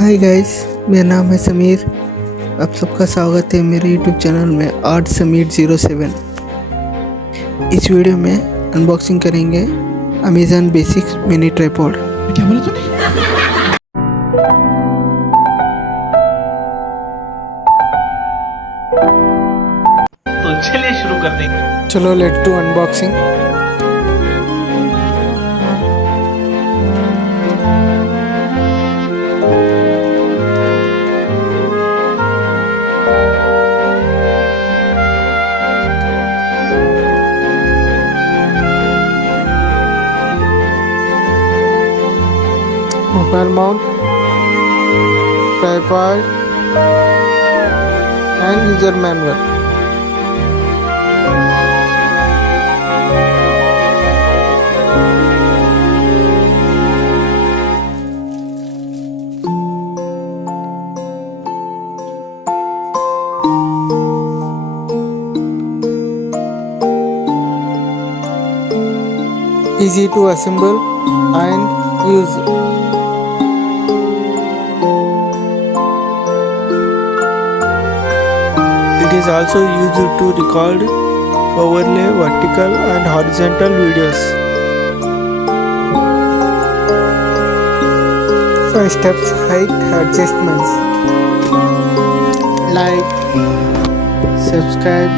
Hi guys, मेरा नाम है समीर। आप सबका स्वागत है मेरे यूट्यूब चैनल में आर्ट समीर 07। इस वीडियो में अनबॉक्सिंग करेंगे अमेज़न बेसिक्स मिनी ट्राइपॉड। क्या बोला तूने? तो चलिए शुरू करते हैं। चलो let's do unboxing. Mobile mount, tripod and user manual. Easy to assemble and use. It is also used to record, overlay vertical and horizontal videos. 5 steps height adjustments. Like, subscribe